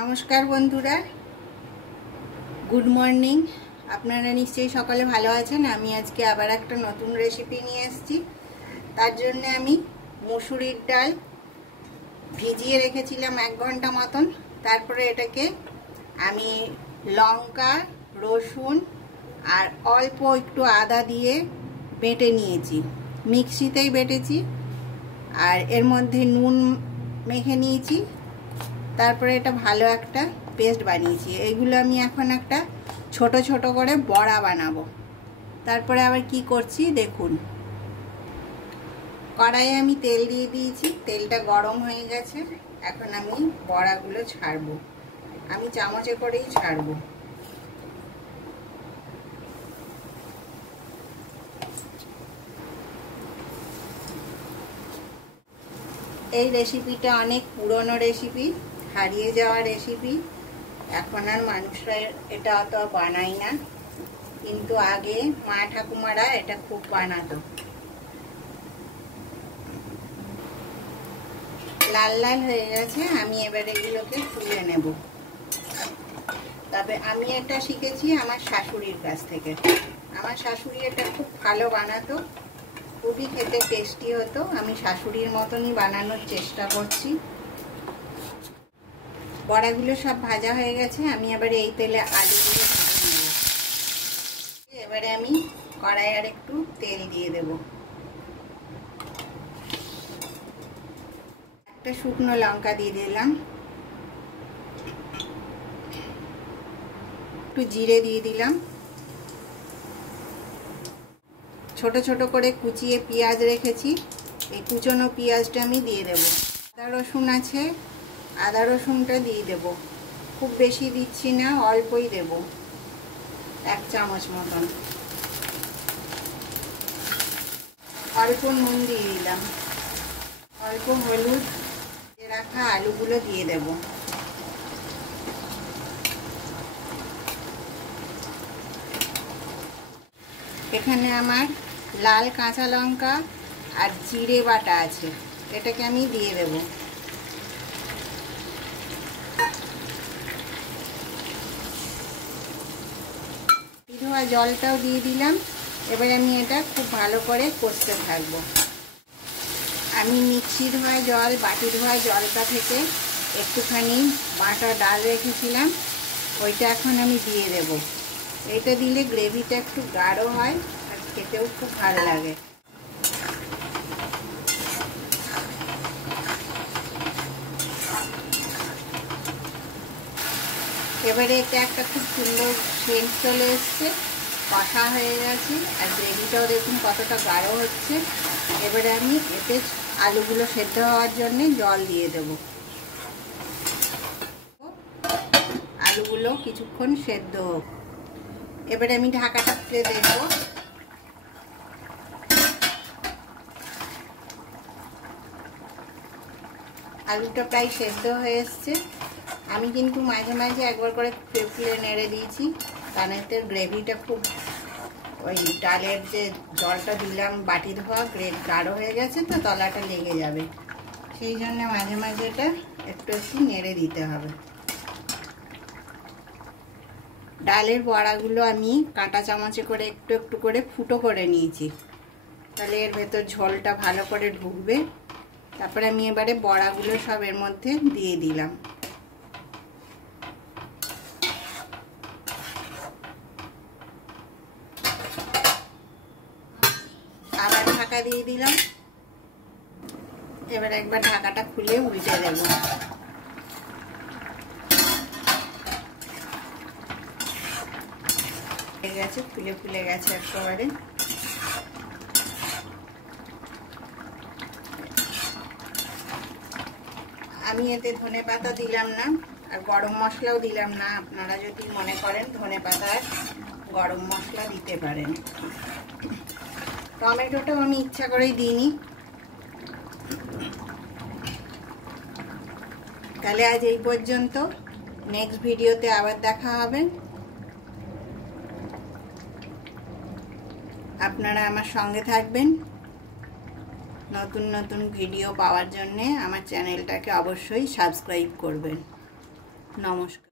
নমস্কার বন্ধুরা, good morning. আপনারা নিশ্চয়ই সকালে ভালো আছেন। আমি আজকে আবার একটা নতুন রেসিপি নিয়ে এসেছি। তার জন্য আমি মুসুরির ডাল ভিজিয়ে রেখেছিলাম 1 ঘন্টা মতন। তারপরে এটাকে আমি লঙ্কা, রসুন আর অল্প একটু আদা দিয়ে বেটে নিয়েছি, মিক্সিতেই বেটেছি। আর এর মধ্যে নুন মেখে নিয়েছি। তারপরে এটা ভালো একটা পেস্ট বানিয়েছি। এইগুলো আমি এখন একটা ছোট ছোট করে বড়া বানাবো। তারপরে আবার কি করছি দেখুন। কড়াইয়ে আমি তেল দিয়ে দিয়েছি, তেলটা গরম হয়ে গেছে। এখন আমি বড়াগুলো ছাড়বো, আমি চামচে করেই ছাড়বো। এই রেসিপিটা অনেক পুরনো রেসিপি, হারিয়ে যাওয়া রেসিপি। এখন আর মানুষরা এটা অত বানায় না, কিন্তু আগে মা ঠাকুমারা এটা খুব বানাতো। লাল লাল হয়ে গেছে, আমি এবার এগুলোকে তুলে নেব। তবে আমি এটা শিখেছি আমার শাশুড়ির কাছ থেকে। আমার শাশুড়ি এটা খুব ভালো বানাতো, খুবই খেতে টেস্টি হতো। আমি শাশুড়ির মতনই বানানোর চেষ্টা করছি। বড়াগুলো সব ভাজা হয়ে গেছে, আমি এবার এই তেলে আলুগুলো ভেজে নেব। এবারে আমি কড়াই আর একটু তেল দিয়ে দেব। একটা শুকনো লঙ্কা দিয়ে দিলাম, একটু জিরে দিয়ে দিলাম। ছোট ছোট করে কুচিয়ে পেঁয়াজ রেখেছি, এই কুচনো পেঁয়াজটা আমি দিয়ে দেব। আদা রসুন আছে, আদা রসুনটা দিয়ে দেব। খুব বেশি দিচ্ছি না, অল্পই দেব, 1 চামচ মতন। অল্প নুন দিয়ে দিলাম, অল্প হলুদ। রাখা আলুগুলো দিয়ে দেব। এখানে আমার লাল কাঁচা লঙ্কা আর জিরে বাটা আছে, এটাকে আমি দিয়ে দেব। ধোয়া জলটাও দিয়ে দিলাম। এবার আমি এটা খুব ভালো করে কষতে থাকবো। আমি মিক্সি ধোয়া জল, বাটি ধোয়া জলটা থেকে একটুখানি বাটা ডাল রেখেছিলাম, ওইটা এখন আমি দিয়ে দেব। এটা দিলে গ্রেভিটা একটু গাঢ় হয় আর খেতেও খুব ভালো লাগে। এবারে এটা একটা খুব সুন্দর সেন্ট চলে এসছে, কষা হয়ে গেছে। আর গ্রেভিটাও দেখুন কতটা গাঢ় হচ্ছে। এবারে আমি এতে আলুগুলো সেদ্ধ হওয়ার জন্য জল দিয়ে দেব। আলুগুলো কিছুক্ষণ সেদ্ধ হোক। এবারে আমি ঢাকাটা খুলে দেখব। আলুটা প্রায় সেদ্ধ হয়ে এসছে। আমি কিন্তু মাঝে মাঝে একবার করে খুলে নেড়ে দিয়েছি, কারণ এতে গ্রেভিটা খুব, ওই ডালের যে জলটা দিলাম বাটি ধোয়া, গ্রেভি গাঢ় হয়ে গেছে তো তলাটা লেগে যাবে। সেই জন্য মাঝে মাঝে এটা একটু একটু নেড়ে দিতে হবে। ডালের বড়াগুলো আমি কাঁটা চামচে করে একটু একটু করে ফুটো করে নিয়েছি, তাহলে এর ভেতর ঝোলটা ভালো করে ঢুকবে। তারপরে আমি এবারে বড়াগুলো সব এর মধ্যে দিয়ে দিলাম। আবার ঢাকা দিয়ে দিলাম। এবার একবার ঢাকাটা খুলে উল্টে দেব। গেছে, ফুলে ফুলে গেছে একেবারে। আমি এতে ধনেপাতা দিলাম না, আর গরম মশলাও দিলাম না। আপনারা যদি মনে করেন ধনেপাতা আর গরম মশলা দিতে পারেন। টমেটোটাও আমি ইচ্ছা করেই দিইনি। তাহলে আজ এই পর্যন্ত, নেক্সট ভিডিওতে আবার দেখা হবে। আপনারা আমার সঙ্গে থাকবেন। নতুন নতুন ভিডিও পাওয়ার জন্য আমার চ্যানেলটাকে অবশ্যই সাবস্ক্রাইব করবেন। নমস্কার।